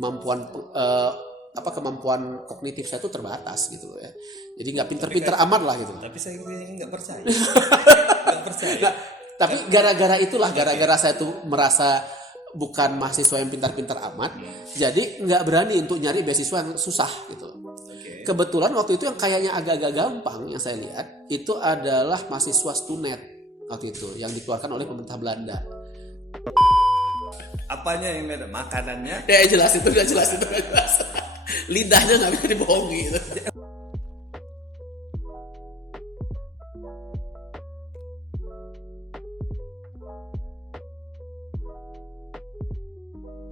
kemampuan kemampuan kognitif saya itu terbatas gitu loh ya. Jadi nggak pinter-pinter amat lah gitu. Tapi saya nggak percaya. Nggak percaya. Nah, tapi gara-gara saya tuh merasa bukan mahasiswa yang pintar-pintar amat, jadi nggak berani untuk nyari beasiswa yang susah gitu. Kebetulan waktu itu yang kayaknya agak-agak gampang yang saya lihat itu adalah mahasiswa Stunet waktu itu yang dikeluarkan oleh pemerintah Belanda. Apanya yang beda? Makanannya? Ya jelas itu. Lidahnya nggak bisa dibohongi gitu.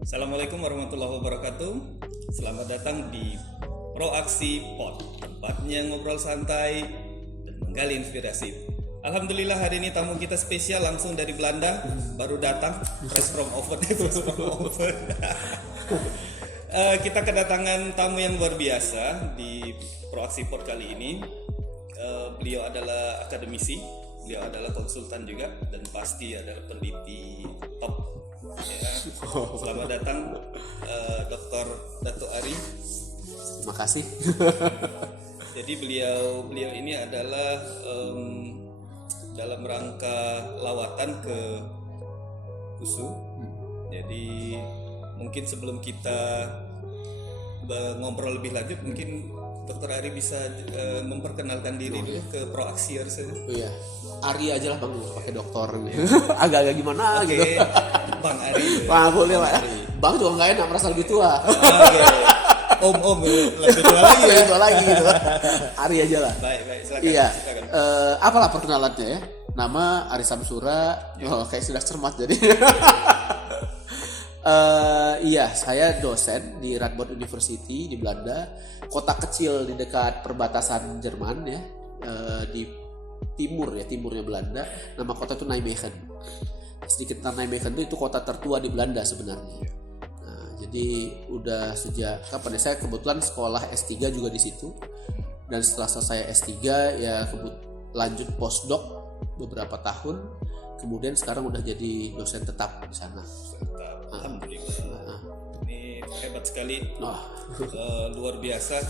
Assalamualaikum warahmatullahi wabarakatuh. Selamat datang di Proaksi Pod, tempatnya ngobrol santai dan menggali inspirasi. Alhamdulillah hari ini tamu kita spesial langsung dari Belanda, baru datang, fresh from oven. Kita kedatangan tamu yang luar biasa di Proaksi Pod kali ini. Beliau adalah akademisi, beliau adalah konsultan juga, dan pasti adalah peneliti top. Ya. Selamat datang Dr. Dato' Ari. Terima kasih. Jadi beliau ini adalah dalam rangka lawatan ke USU. Jadi mungkin sebelum kita ngobrol lebih lanjut, mungkin Dr. Ari bisa memperkenalkan diri dulu ke Proaksiers. Oh iya, Ari aja lah bang, pakai dokter agak-agak gimana gitu. Bang Ari. Bang boleh lah ya. Bang juga nggak enak, merasa lebih tua. Om lebih tua lagi. Lebih tua lagi gitu. Ari aja lah. Baik silakan. Iya. Apalah perkenalannya ya. Nama Ari Samsura. Oh kayak sudah cermat jadi. Iya, saya dosen di Radboud University di Belanda, kota kecil di dekat perbatasan Jerman ya, di timurnya Belanda. Nama kota itu Nijmegen. Sedikit tentang Nijmegen itu kota tertua di Belanda sebenarnya. Nah, jadi udah sejak kapan ya? Saya kebetulan sekolah S3 juga di situ, dan setelah selesai S3 ya lanjut postdoc beberapa tahun. Kemudian sekarang udah jadi dosen tetap di sana. Alhamdulillah. Ini hebat sekali. Luar biasa.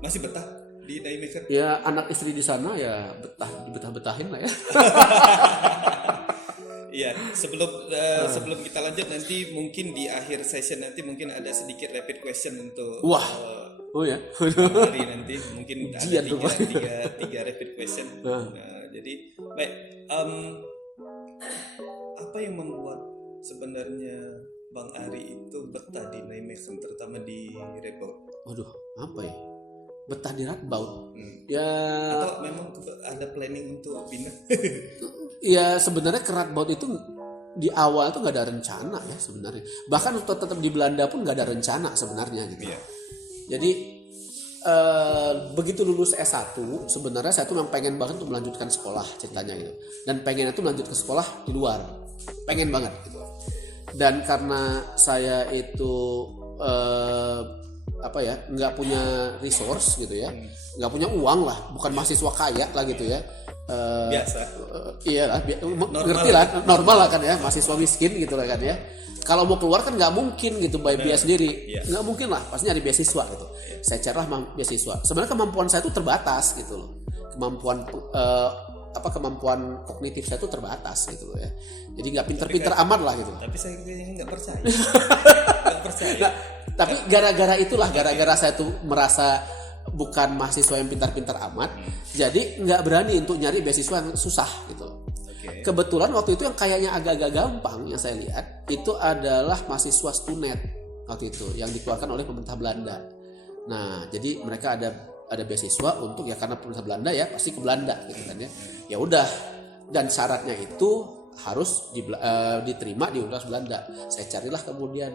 Masih betah di Nijmegen? Ya anak istri di sana ya betah-betahin lah ya. Iya, sebelum kita lanjut nanti mungkin di akhir session nanti mungkin ada sedikit rapid question untuk oh ya. hari nanti mungkin ujian ada tiga rapid question. Jadi baik, apa yang membuat sebenarnya Bang Ari itu betah di Nijmegen, terutama di Radboud? Waduh, apa ya? Betah di Radboud? Ya. Atau memang ada planning untuk pindah? Ya sebenarnya ke Radboud itu di awal tuh nggak ada rencana ya sebenarnya. Bahkan tetap di Belanda pun nggak ada rencana sebenarnya gitu. Yeah. Jadi begitu lulus S1 sebenarnya saya tuh memang pengen banget untuk melanjutkan sekolah ceritanya gitu. Dan pengennya tuh lanjut ke sekolah di luar. Pengen banget gitu. Dan karena saya itu nggak punya resource gitu ya, nggak punya uang lah, bukan mahasiswa kaya lah gitu ya. Biasa. Iya lah, ngerti lah, normal lah kan ya, mahasiswa miskin gitu lah kan ya. Kalau mau keluar kan nggak mungkin gitu by biaya sendiri, nggak mungkin lah, pasti nyari beasiswa gitu. Saya carilah beasiswa. Sebenarnya kemampuan saya itu terbatas gitu loh, kemampuan kognitif saya itu terbatas gitu loh ya. Jadi nggak pinter-pinter amat lah gitu. Tapi saya nggak percaya. Nggak percaya. Nah, tapi gara-gara saya tuh merasa bukan mahasiswa yang pintar-pintar amat, jadi nggak berani untuk nyari beasiswa yang susah gitu. Kebetulan waktu itu yang kayaknya agak-agak gampang yang saya lihat itu adalah mahasiswa Stunet waktu itu yang dikeluarkan oleh pemerintah Belanda. Nah, jadi mereka ada beasiswa untuk ya karena pemerintah Belanda ya pasti ke Belanda gitu kan ya. Ya udah, dan syaratnya itu harus diterima di Universitas Belanda. Saya carilah kemudian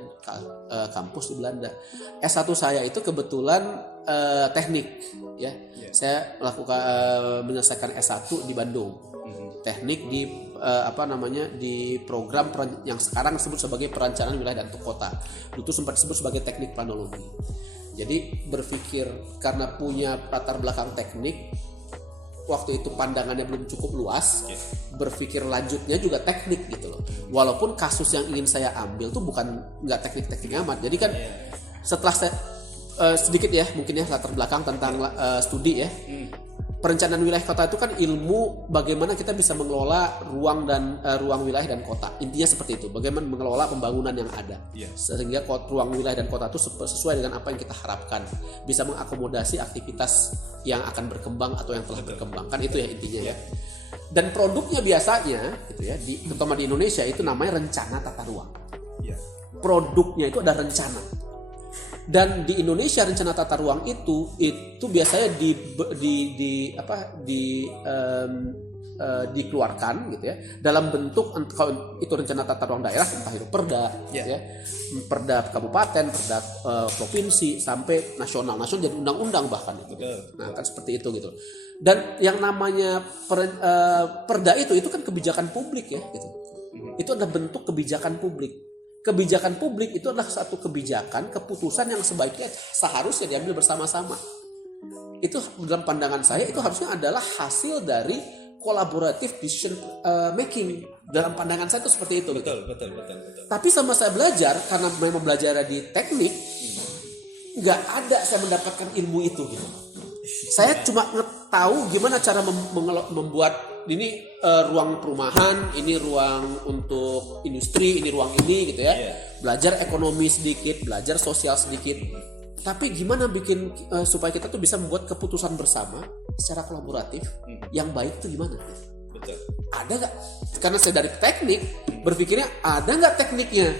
kampus di Belanda. S1 saya itu kebetulan teknik ya. Saya menyelesaikan S1 di Bandung. Teknik di di program yang sekarang disebut sebagai perencanaan wilayah dan kota. Itu sempat disebut sebagai teknik planologi. Jadi berpikir karena punya latar belakang teknik, waktu itu pandangannya belum cukup luas, berpikir lanjutnya juga teknik gitu loh. Walaupun kasus yang ingin saya ambil tuh bukan nggak teknik-teknik amat. Jadi kan setelah saya sedikit ya mungkin ya latar belakang tentang studi ya. Perencanaan wilayah kota itu kan ilmu bagaimana kita bisa mengelola ruang wilayah dan kota. Intinya seperti itu. Bagaimana mengelola pembangunan yang ada. Sehingga ruang wilayah dan kota itu sesuai dengan apa yang kita harapkan. Bisa mengakomodasi aktivitas yang akan berkembang atau yang telah berkembang. Kan itu ya intinya ya. Dan produknya biasanya gitu ya, terutama di Indonesia itu namanya rencana tata ruang. Produknya itu ada rencana. Dan di Indonesia rencana tata ruang itu biasanya dikeluarkan gitu ya dalam bentuk kalau itu rencana tata ruang daerah entah itu perda gitu ya, perda kabupaten, perda provinsi sampai nasional jadi undang-undang bahkan itu. Nah kan seperti itu gitu. Dan yang namanya perda itu kan kebijakan publik ya gitu. Itu adalah bentuk kebijakan publik. Kebijakan publik itu adalah satu kebijakan, keputusan yang sebaiknya seharusnya diambil bersama-sama. Itu dalam pandangan saya itu harusnya adalah hasil dari collaborative decision making. Dalam pandangan saya itu seperti itu. Betul. Tapi sama saya belajar, karena memang belajar di teknik, nggak ada saya mendapatkan ilmu itu. Gitu. Saya cuma tahu gimana cara membuat ini ruang perumahan, ini ruang untuk industri, ini ruang ini gitu ya. Belajar ekonomi sedikit, belajar sosial sedikit. Tapi gimana bikin supaya kita tuh bisa membuat keputusan bersama secara kolaboratif yang baik itu gimana? Betul. Ada nggak? Karena saya dari teknik berpikirnya ada nggak tekniknya?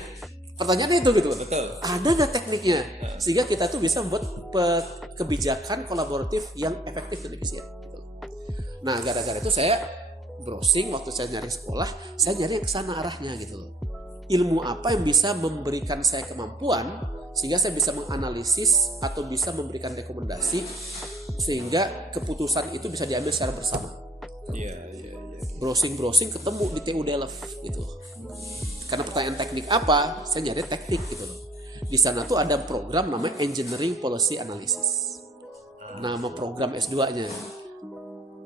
Pertanyaannya itu gitu. Betul. Ada nggak tekniknya? Sehingga kita tuh bisa membuat kebijakan kolaboratif yang efektif dan efisien. Gitu. Nah, gara-gara itu saya browsing waktu saya nyari sekolah, saya nyari yang kesana arahnya gitu loh. Ilmu apa yang bisa memberikan saya kemampuan sehingga saya bisa menganalisis atau bisa memberikan rekomendasi sehingga keputusan itu bisa diambil secara bersama. Iya. Browsing ketemu di TU Delft gitu. Karena pertanyaan teknik apa, saya nyari teknik gitu loh. Di sana tuh ada program namanya Engineering Policy Analysis. Nama program S2-nya.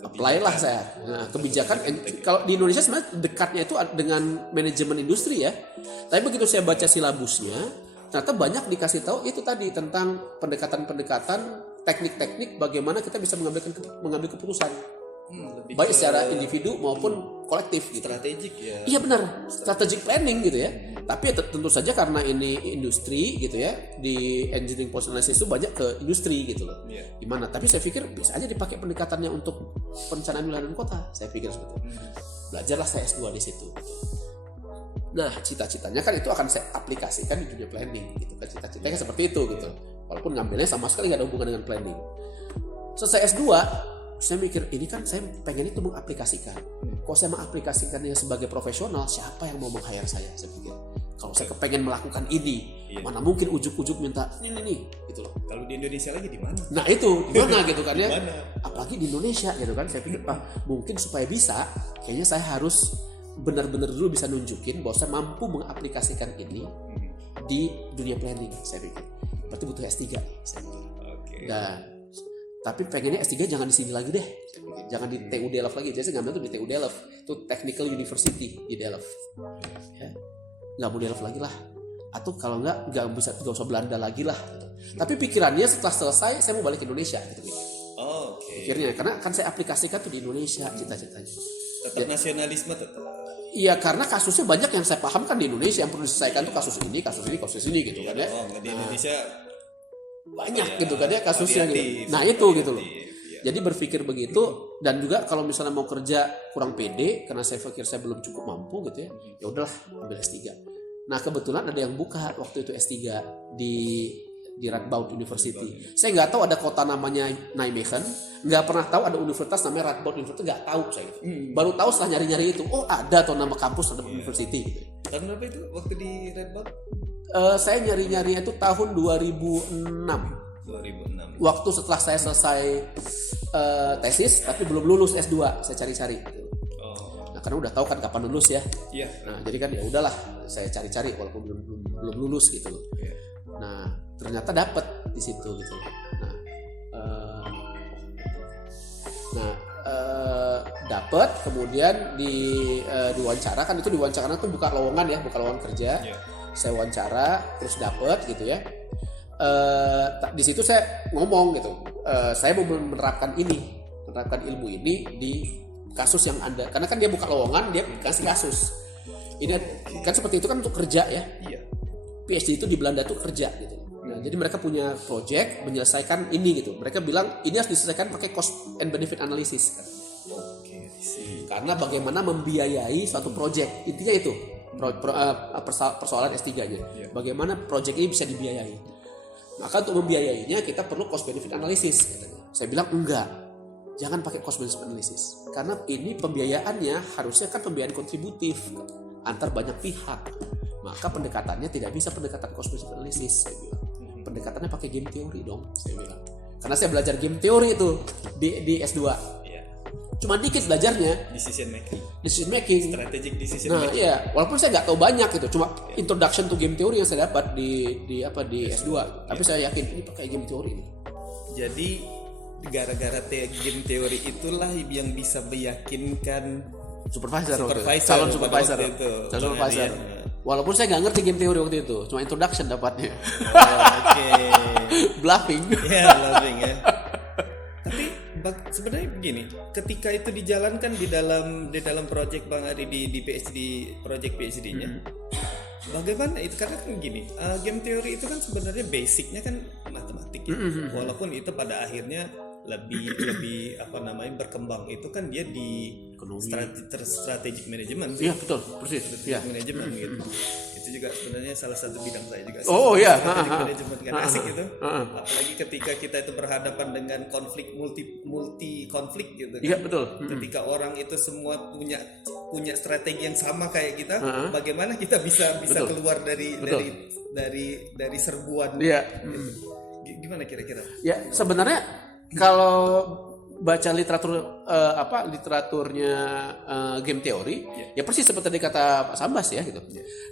Apply lah saya. Nah, kebijakan kalau di Indonesia sebenarnya dekatnya itu dengan manajemen industri ya. Tapi begitu saya baca silabusnya, ternyata banyak dikasih tahu itu tadi tentang pendekatan-pendekatan teknik-teknik bagaimana kita bisa mengambil keputusan. Baik secara individu maupun kolektif gitu. Strategik ya. Iya benar, strategic planning gitu ya. Tapi ya tentu saja karena ini industri gitu ya, di engineering policy analysis itu banyak ke industri gitu loh. Gimana? Tapi saya pikir bisa aja dipakai pendekatannya untuk perencanaan wilayah dan kota. Saya pikir seperti itu. Belajarlah saya S2 di situ. Nah, cita-citanya kan itu akan saya aplikasikan di dunia planning gitu kan. Cita-citanya seperti itu gitu. Walaupun ngambilnya sama sekali nggak ada hubungan dengan planning. Selesai S2, saya mikir ini kan saya pengen itu mengaplikasikan. Kalau saya mengaplikasikannya sebagai profesional, siapa yang mau meng-hire saya pikir. Kalau saya kepengen melakukan ini, mana mungkin ujuk-ujuk minta ini gitu loh. Kalau di Indonesia lagi di mana? Nah itu di mana gitu kan ya? Dimana? Apalagi di Indonesia gitu kan. Saya pikir mungkin supaya bisa, kayaknya saya harus benar-benar dulu bisa nunjukin bahwa saya mampu mengaplikasikan ini di dunia planning. Saya pikir. Berarti butuh S3 saya pikir. Dan tapi pengennya S3 jangan di sini lagi deh. Jangan di TU Delft lagi. Jadi saya ngambil tuh di TU Delft. Itu Technical University di Delft. Ya. Nggak mau Delft lagi lah. Atau kalau nggak usah Belanda lagi lah. Gitu. Tapi pikirannya setelah selesai saya mau balik ke Indonesia. Gitu. Pikirnya karena kan saya aplikasikan tuh di Indonesia cita-citanya. Tetap nasionalisme tetap. Iya karena kasusnya banyak yang saya paham kan di Indonesia yang perlu diselesaikan tuh kasus ini gitu kan ya. Di Indonesia banyak gitu kan ya kasusnya gitu. Nah itu gitu loh. Jadi berpikir begitu dan juga kalau misalnya mau kerja kurang pede karena saya pikir saya belum cukup mampu gitu ya. Ya udahlah ambil S3. Nah kebetulan ada yang buka waktu itu S3 di Radboud University. Saya nggak tahu ada kota namanya Nijmegen, nggak pernah tahu ada universitas namanya Radboud University, nggak tahu saya. Baru tahu setelah nyari-nyari itu. Oh ada atau nama kampus ada university gitu. Tahun berapa itu waktu di Radboud? Saya nyari-nyari itu tahun 2006. Waktu setelah saya selesai tesis tapi belum lulus S2, saya cari-cari. Nah, karena udah tahu kan kapan lulus ya. Nah, jadi kan ya udahlah, saya cari-cari walaupun belum lulus gitu loh. Nah, ternyata dapat di situ gitu. Nah, dapet, kemudian diwawancara kan, itu diwawancara tuh buka lowongan kerja. Saya wawancara terus dapet gitu ya. Di situ saya ngomong gitu, saya mau menerapkan ilmu ini di kasus yang Anda, karena kan dia buka lowongan, dia kasih kasus. Ini kan seperti itu kan untuk kerja ya. PhD itu di Belanda tuh kerja gitu. Nah, jadi mereka punya project menyelesaikan ini gitu. Mereka bilang ini harus diselesaikan pakai cost and benefit analysis kan. Karena bagaimana membiayai suatu project, intinya itu persoalan S3-nya. Bagaimana project ini bisa dibiayai. Maka untuk membiayainya kita perlu cost benefit analysis katanya. Saya bilang enggak. Jangan pakai cost benefit analysis. Karena ini pembiayaannya harusnya kan pembiayaan kontributif antar banyak pihak. Maka pendekatannya tidak bisa pendekatan cost benefit analysis, saya bilang. Pendekatannya pakai game theory dong, saya bilang. Karena saya belajar game theory itu di S2. Cuma dikit belajarnya. Decision making. Strategic decision making. Nah, iya, walaupun saya nggak tahu banyak gitu. Cuma introduction to game theory yang saya dapat di S2. Tapi saya yakin ini pakai game theory ini. Jadi gara-gara game theory itulah yang bisa meyakinkan calon supervisor. Walaupun saya nggak ngerti game theory waktu itu, cuma introduction dapatnya. Bluffing. Bluffing ya. Tapi sebenarnya begini, ketika itu dijalankan di dalam project Bang Ari di project PhD-nya, bagaimana itu? Karena kan gini, game theory itu kan sebenarnya basicnya kan matematik ya. Walaupun itu pada akhirnya lebih berkembang itu kan dia di strategic management. Iya betul, persis. Strategic management gitu. Itu juga sebenarnya salah satu bidang saya juga. Strategic management kan asik gitu. Apalagi ketika kita itu berhadapan dengan konflik multi konflik gitu kan. Iya betul. Ketika orang itu semua punya strategi yang sama kayak kita, bagaimana kita bisa keluar dari serbuan. Iya. Gitu. Gimana kira-kira? Ya sebenarnya kalau baca literaturnya game theory, ya persis seperti tadi kata Pak Sambas ya gitu.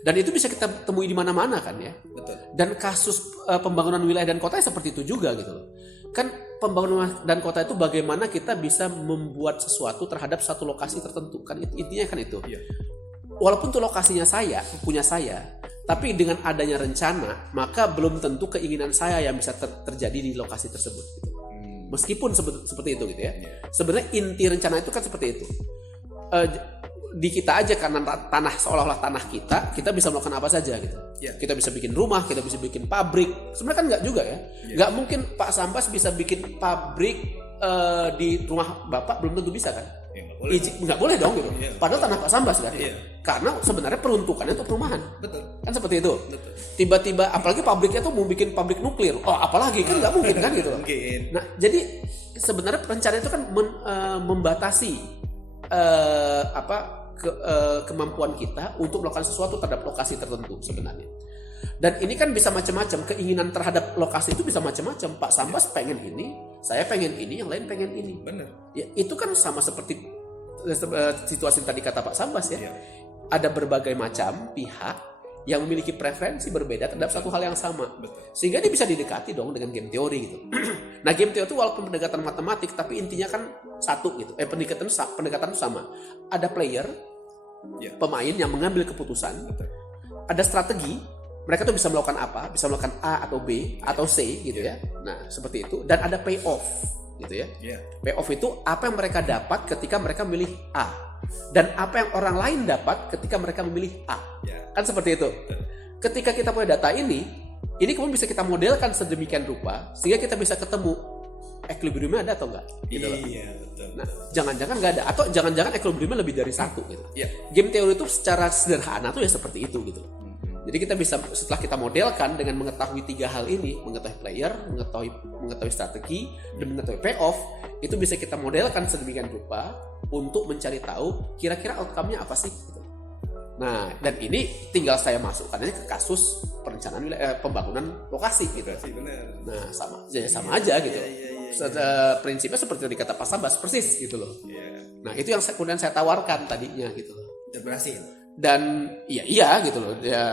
Dan itu bisa kita temui di mana-mana kan ya. Betul. Dan kasus pembangunan wilayah dan kota seperti itu juga gitu loh. Kan pembangunan dan kota itu bagaimana kita bisa membuat sesuatu terhadap satu lokasi tertentu kan, intinya kan itu. Walaupun tuh lokasinya punya saya, tapi dengan adanya rencana, maka belum tentu keinginan saya yang bisa terjadi di lokasi tersebut gitu. Meskipun seperti itu gitu ya. Sebenarnya inti rencana itu kan seperti itu. Di kita aja karena tanah seolah-olah tanah kita bisa melakukan apa saja gitu. Kita bisa bikin rumah, kita bisa bikin pabrik. Sebenarnya kan nggak juga ya. Nggak mungkin Pak Sambas bisa bikin pabrik di rumah Bapak, belum tentu bisa kan. Nggak boleh dong gitu. Padahal tanah Pak Sambas kan. Karena sebenarnya peruntukannya untuk perumahan. Betul. Kan seperti itu. Betul. Tiba-tiba apalagi pabriknya tuh mau bikin pabrik nuklir. Oh, apalagi kan nggak mungkin kan gitu. Nah, jadi sebenarnya rencana itu kan membatasi kemampuan kita untuk melakukan sesuatu terhadap lokasi tertentu sebenarnya. Dan ini kan bisa macam-macam, keinginan terhadap lokasi itu bisa macam-macam. Pak Sambas pengen ini, saya pengen ini, yang lain pengen ini. Benar. Ya, itu kan sama seperti situasi tadi kata Pak Sambas ya. Ada berbagai macam pihak yang memiliki preferensi berbeda terhadap satu hal yang sama. Sehingga dia bisa didekati dong dengan game teori gitu. Nah, game teori itu walaupun pendekatan matematik tapi intinya kan satu gitu. Pendekatan sama. Ada player, pemain yang mengambil keputusan. Ada strategi, mereka tuh bisa melakukan apa? Bisa melakukan A atau B atau C gitu ya. Nah, seperti itu. Dan ada payoff gitu ya. Payoff itu apa yang mereka dapat ketika mereka memilih A. Dan apa yang orang lain dapat ketika mereka memilih A. Kan seperti itu. Ketika kita punya data ini kemudian bisa kita modelkan sedemikian rupa sehingga kita bisa ketemu equilibriumnya ada atau enggak gitu loh. Betul. Nah, jangan-jangan enggak ada atau jangan-jangan equilibriumnya lebih dari satu gitu. Game teori itu secara sederhana tuh ya seperti itu gitu. Jadi kita bisa setelah kita modelkan dengan mengetahui tiga hal ini, mengetahui player, mengetahui strategi, dan mengetahui payoff, itu bisa kita modelkan sedemikian rupa untuk mencari tahu kira-kira outcome-nya apa sih gitu. Nah, dan ini tinggal saya masukkan aja ke kasus perencanaan pembangunan lokasi gitu. Nah, sama aja gitu. Prinsipnya seperti yang dikata Pak Sambas persis gitu loh. Nah, itu yang kemudian saya tawarkan tadinya gitu loh. Dan berhasil. Dan iya gitu loh, ya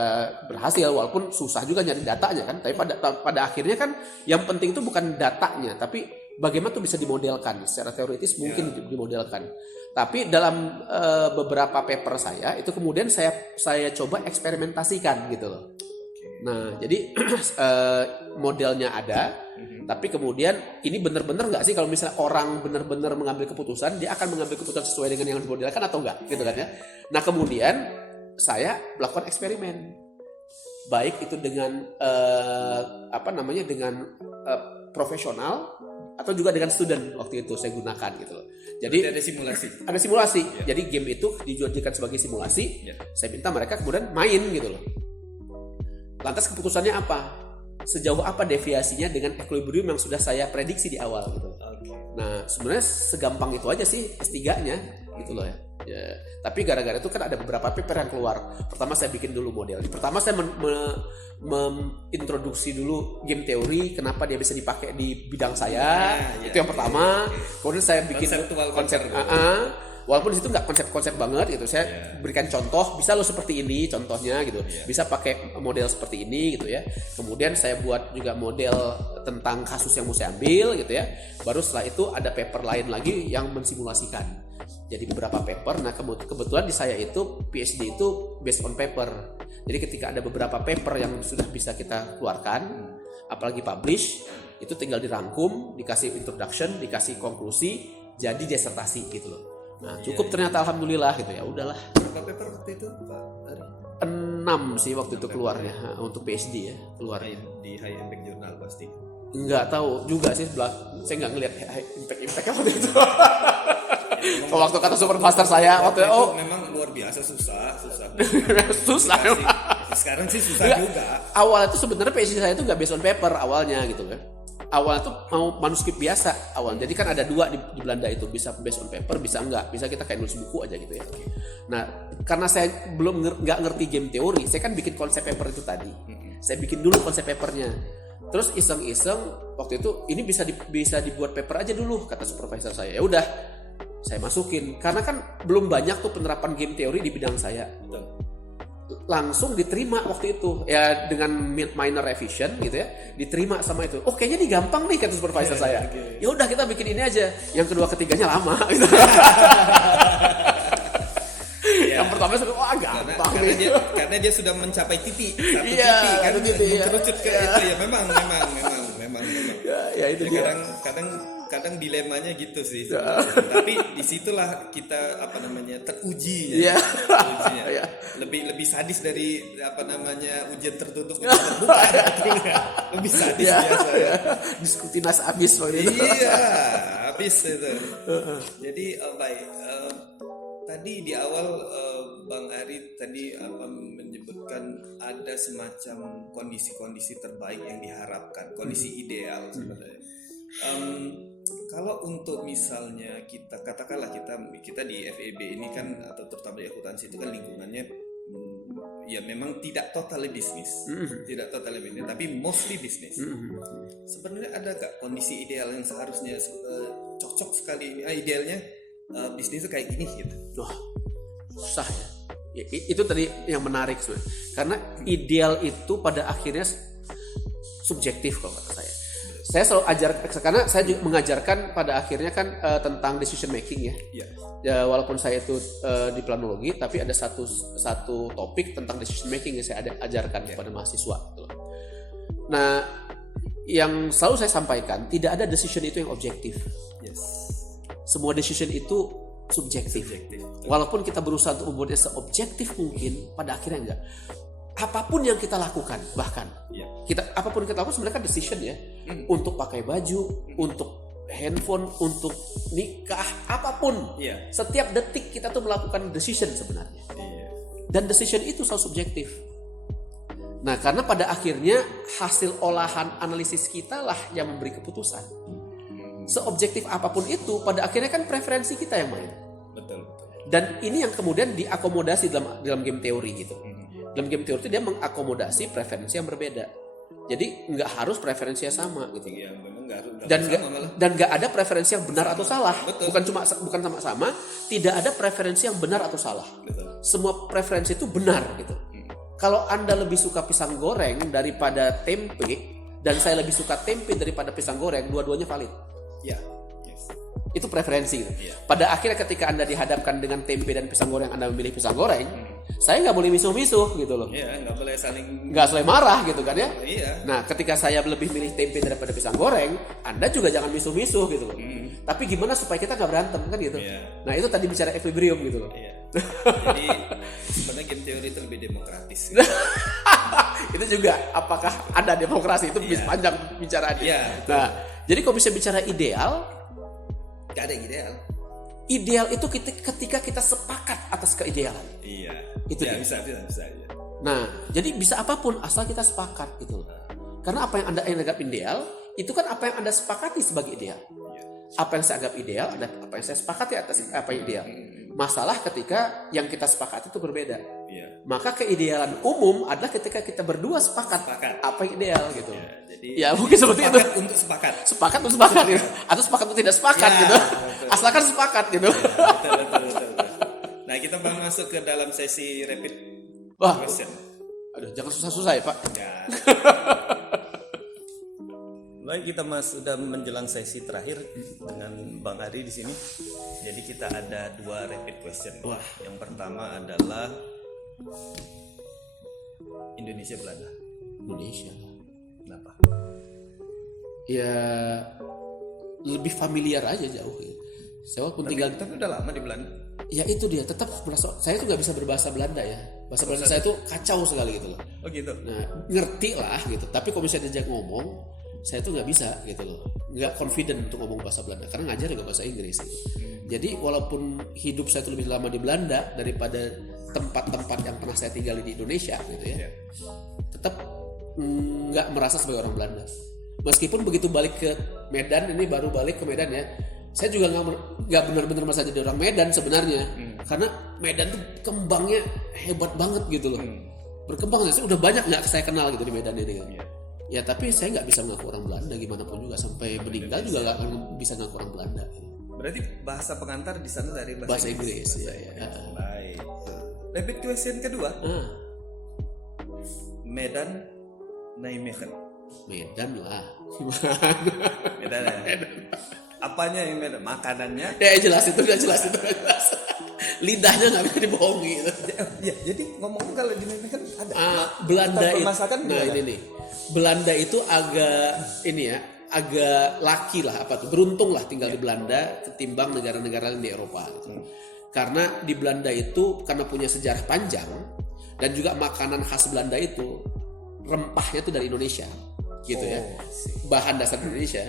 berhasil walaupun susah juga nyari datanya kan. Tapi pada akhirnya kan yang penting itu bukan datanya, tapi bagaimana tuh bisa dimodelkan secara teoritis mungkin dimodelkan. Tapi dalam beberapa paper saya itu kemudian saya coba eksperimentasikan gitu loh. Nah, jadi modelnya ada, tapi kemudian ini benar-benar nggak sih kalau misalnya orang benar-benar mengambil keputusan, dia akan mengambil keputusan sesuai dengan yang dimodelkan atau enggak, gitu kan ya. Nah, kemudian saya melakukan eksperimen, baik itu dengan dengan profesional atau juga dengan student waktu itu saya gunakan gitu loh. Jadi ada simulasi. Ada simulasi. Jadi game itu dijadikan sebagai simulasi. Saya minta mereka kemudian main gitu loh. Lantas keputusannya apa? Sejauh apa deviasinya dengan equilibrium yang sudah saya prediksi di awal gitu. Nah, sebenarnya segampang itu aja sih S3-nya gitu loh ya. Tapi gara-gara itu kan ada beberapa paper yang keluar. Pertama saya bikin dulu model. Pertama saya introduksi dulu game teori, kenapa dia bisa dipakai di bidang saya. Itu yang pertama. Kemudian saya bikin konsep. Walaupun di situ nggak konsep-konsep banget gitu, saya berikan contoh, bisa lo seperti ini contohnya gitu, bisa pakai model seperti ini gitu ya. Kemudian saya buat juga model tentang kasus yang mau saya ambil gitu ya. Baru setelah itu ada paper lain lagi yang mensimulasikan. Jadi beberapa paper. Nah kebetulan di saya itu PhD itu based on paper. Jadi ketika ada beberapa paper yang sudah bisa kita keluarkan, apalagi publish, itu tinggal dirangkum, dikasih introduction, dikasih konklusi, jadi disertasi gitu loh. Nah cukup ternyata alhamdulillah gitu ya, udahlah. Berapa paper waktu itu Pak Ari? 6 sih waktu itu keluarnya untuk PhD ya keluarnya. Di High Impact Journal pasti. Nggak tahu juga sih, saya nggak ngelihat impact-impactnya waktu itu. Waktu kata supermaster saya waktu itu memang luar biasa susah. Susah. Sekarang sih susah juga. Awalnya itu sebenarnya PhD saya itu nggak based on paper awalnya gitu kan. Awalnya tuh mau manuskrip biasa awalnya. Jadi kan ada 2 di Belanda itu, bisa based on paper, bisa enggak. Bisa kita kayak nulis buku aja gitu ya. Nah, karena saya belum nggak ngerti game teori, saya kan bikin konsep paper itu tadi. Saya bikin dulu konsep papernya. Terus iseng-iseng waktu itu ini bisa dibuat paper aja dulu kata supervisor saya. Ya udah, saya masukin karena kan belum banyak tuh penerapan game teori di bidang saya. Langsung diterima waktu itu ya dengan minor revision gitu ya, diterima sama itu. Oh kayaknya ini gampang nih kata supervisor saya. Ya udah kita bikin ini aja. Yang kedua ketiganya lama gitu. Yang pertama sudah gampang karena dia sudah mencapai titik satu titik kan mengerucut ke itu ya memang. Ya itu dia. Kadang dilemanya gitu sih. Tapi disitulah kita teruji. Lebih sadis dari ujian tertutup terbuka. Lebih sadis biasa ya. Diskusi nas abis waktu itu. Iya, habis itu. Jadi baik. Tadi di awal Bang Ari tadi menyebutkan ada semacam kondisi-kondisi terbaik yang diharapkan, kondisi ideal sebenarnya. Kalau untuk misalnya kita katakanlah kita di FEB ini kan atau terutama di akuntansi itu kan lingkungannya ya memang tidak totally bisnis, tapi mostly bisnis. Sebenarnya ada gak kondisi ideal yang seharusnya cocok sekali? Idealnya bisnis itu kayak gini gitu. Wah, susah ya. Itu tadi yang menarik sebenarnya. Karena ideal itu pada akhirnya subjektif kalau kata saya. Saya selalu karena saya juga mengajarkan pada akhirnya kan tentang decision making ya. Ya walaupun saya itu di planologi, tapi ada satu topik tentang decision making yang saya ajarkan kepada mahasiswa. Nah, yang selalu saya sampaikan tidak ada decision itu yang objektif. Semua decision itu subjektif. Walaupun kita berusaha untuk membuatnya seobjektif mungkin, pada akhirnya enggak. Apapun yang kita lakukan, bahkan apapun yang kita lakukan sebenarnya kan decision ya. Untuk pakai baju, untuk handphone, untuk nikah, apapun. Setiap detik kita tuh melakukan decision sebenarnya. Dan decision itu selalu subjektif. Nah, karena pada akhirnya hasil olahan analisis kita lah yang memberi keputusan. Seobjektif apapun itu, pada akhirnya kan preferensi kita yang main. Betul. Dan ini yang kemudian diakomodasi dalam game teori gitu. Dalam game teori itu dia mengakomodasi preferensi yang berbeda. Jadi nggak harus preferensinya sama gitu. Ya, memang dan nggak ada preferensi yang benar atau salah. Betul. Bukan sama-sama. Tidak ada preferensi yang benar atau salah. Betul. Semua preferensi itu benar gitu. Kalau Anda lebih suka pisang goreng daripada tempe, dan saya lebih suka tempe daripada pisang goreng, dua-duanya valid. Ya. Yes. Itu preferensi. Iya. Pada akhirnya ketika Anda dihadapkan dengan tempe dan pisang goreng, Anda memilih pisang goreng. Saya nggak boleh misuh-misuh gitu loh. Iya, nggak boleh saling. Nggak boleh marah gitu kan ya. Iya. Nah, ketika saya lebih milih tempe daripada pisang goreng, Anda juga jangan misuh-misuh gitu loh. Tapi gimana supaya kita nggak berantem kan gitu. Iya. Nah, itu tadi bicara equilibrium gitu loh. Iya. Jadi sebenarnya game teori itu lebih demokratis. Itu juga apakah ada demokrasi itu bisa panjang bicaraannya. Iya. Nah, jadi kalau bisa bicara ideal, Gak ada yang ideal. ideal itu ketika kita sepakat atas keidealan. Iya. Itu ya, dia. bisa. Ya. Nah, jadi bisa apapun asal kita sepakat gitu. Karena apa yang Anda anggap ideal, itu kan apa yang Anda sepakati sebagai ideal. Iya. Apa yang saya anggap ideal, dan apa yang saya sepakati atas apa yang ideal. Masalah ketika yang kita sepakati itu berbeda. Iya. Maka keidealan umum adalah ketika kita berdua sepakat apa yang ideal gitu. Ya, jadi Ya mungkin seperti itu. sepakat untuk sepakat. Sepakat untuk sepakat gitu. Atau sepakat untuk tidak sepakat Ya, gitu. betul. Asalkan sepakat gitu. Betul. Nah, kita mau masuk ke dalam sesi rapid Wah, question. aduh jangan susah-susah ya Pak. Ya. Baik, kita sudah menjelang sesi terakhir dengan Bang Ari di sini. Jadi kita ada 2 rapid question. Wah. Yang pertama adalah Indonesia Belanda. Indonesia. Kenapa? Ya lebih familiar aja jauh ya. Saya pun tinggal, Tapi udah lama di Belanda. ya itu dia tetap merasa, saya tuh nggak bisa berbahasa Belanda ya. Bahasa Belanda saya tuh kacau sekali gitu loh. Oh gitu. Nah ngerti lah gitu. Tapi kalau misalnya diajak ngomong, saya tuh nggak bisa gitu loh. Nggak confident untuk ngomong bahasa Belanda karena ngajar juga bahasa Inggris. Gitu. Jadi walaupun hidup saya tuh lebih lama di Belanda daripada tempat-tempat yang pernah saya tinggali di Indonesia gitu ya. Ya. Tetap nggak merasa sebagai orang Belanda. Meskipun begitu balik ke Medan, ini baru balik ke Medan ya, saya juga nggak benar-benar merasa jadi orang Medan sebenarnya, karena Medan tuh kembangnya hebat banget gitu loh, berkembang. Saya udah banyak nggak saya kenal gitu di Medan ini kan. Ya tapi saya nggak bisa ngaku orang Belanda gimana pun juga, sampai meninggal juga nggak akan bisa ngaku orang Belanda. Berarti bahasa pengantar di sana dari Bahasa Inggris ya. Baik. Rapid question kedua. Medan, Nijmegen. Medan lah. Medan. Apanya yang Medan? Makanannya? Ya jelas itu, nggak jelas. Lidahnya nggak bisa dibohongi. Gitu. Ya, jadi ngomong kalau di Nijmegen ada. Belanda itu. Masakan Nah ini nih. Belanda itu agak ini ya, agak laki lah apa tuh, beruntung lah tinggal di Belanda ketimbang negara-negara lain di Eropa. Gitu. Karena di Belanda itu karena punya sejarah panjang dan juga makanan khas Belanda itu rempahnya tuh dari Indonesia. Gitu ya, bahan dasar Indonesia.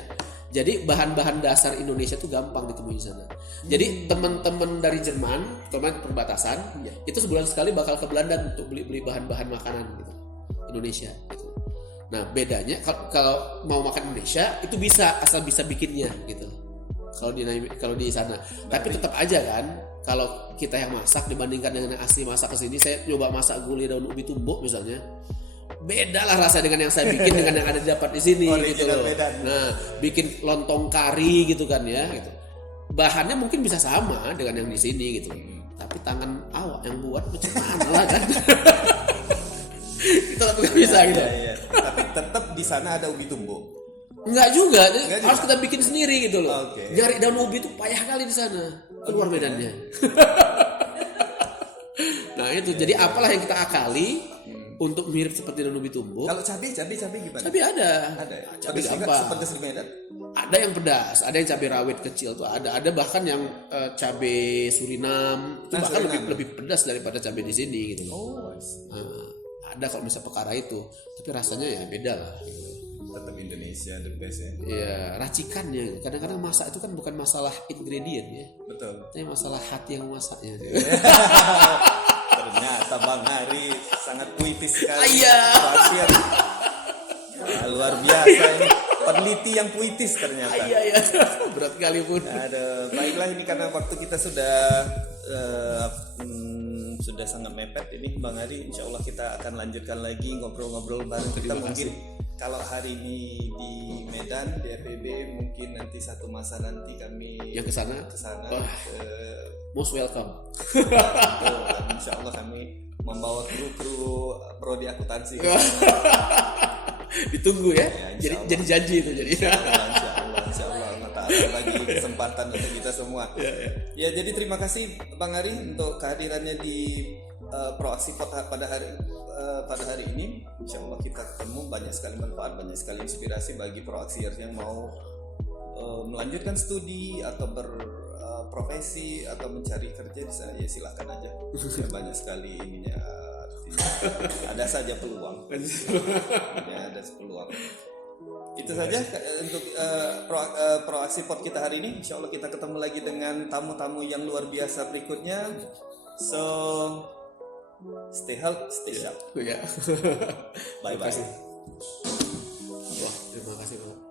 Jadi bahan-bahan dasar Indonesia tuh gampang ditemui di sana. Jadi teman-teman dari Jerman, teman perbatasan, itu sebulan sekali bakal ke Belanda untuk beli bahan-bahan makanan gitu, Indonesia. Gitu. Nah bedanya kalau mau makan Indonesia itu bisa asal bisa bikinnya gitu. Kalau di sana, tapi tetap aja kan. Kalau kita yang masak dibandingkan dengan yang asli masak ke sini, saya coba masak gulai daun ubi tumbuk misalnya. Beda lah rasa dengan yang saya bikin dengan yang ada dapat di sini gitu loh. Nah, bikin lontong kari gitu kan ya gitu. Bahannya mungkin bisa sama dengan yang di sini gitu. Tapi tangan awak yang buat macam mana lah kan. Itu nggak bisa gitu. Iya. Tapi tetap di sana ada ubi tumbuk. Enggak juga, harus kita bikin sendiri gitu loh. Okay. Nyari daun ubi itu payah kali di sana. Keluar medannya. Nah, itu jadi apalah yang kita akali untuk mirip seperti daun ubi tumbuk. Kalau cabai gimana? Cabai ada. Cabai gampang. Sepedas di Medan. Ada yang pedas, ada yang cabai rawit kecil tuh ada bahkan yang cabai Surinam itu bahkan lebih pedas daripada cabai di sini gitu. Ada kalau misalnya perkara itu, tapi rasanya ya beda lah. Tetap Indonesia the best ya. Ya racikannya, kadang-kadang masak itu kan bukan masalah ingredient ya. Betul. Tapi masalah hati yang masaknya. Ternyata Bang Ari sangat puitis sekali. Iya. Ya, luar biasa ini. Peneliti yang puitis ternyata. Iya. Berat kali pun. Ada, baiklah ini karena waktu kita sudah sangat mepet ini Bang Ari, insya Allah kita akan lanjutkan lagi ngobrol-ngobrol bareng kita. Mungkin kalau hari ini di Medan di FEB, mungkin nanti satu masa nanti kami yang kesana. Most welcome. Insya Allah kami membawa kru prodi akuntansi. Ditunggu ya. Jadi janji itu jadi. Insya Allah bagi kesempatan untuk kita semua. Ya, jadi terima kasih Bang Ari untuk kehadirannya di Proaksi pada hari ini. Insya Allah kita ketemu, banyak sekali manfaat, banyak sekali inspirasi bagi proaksiers yang mau melanjutkan studi atau berprofesi atau mencari kerja di sana. Ya silahkan aja, ya, banyak sekali ininya, artinya ada saja peluang. Ya, ada peluang. Itu saja untuk Proaksi Pod kita hari ini. Insya Allah kita ketemu lagi dengan tamu-tamu yang luar biasa berikutnya. So stay healthy, stay sharp. Ya. Bye bye. Wah, terima kasih banget.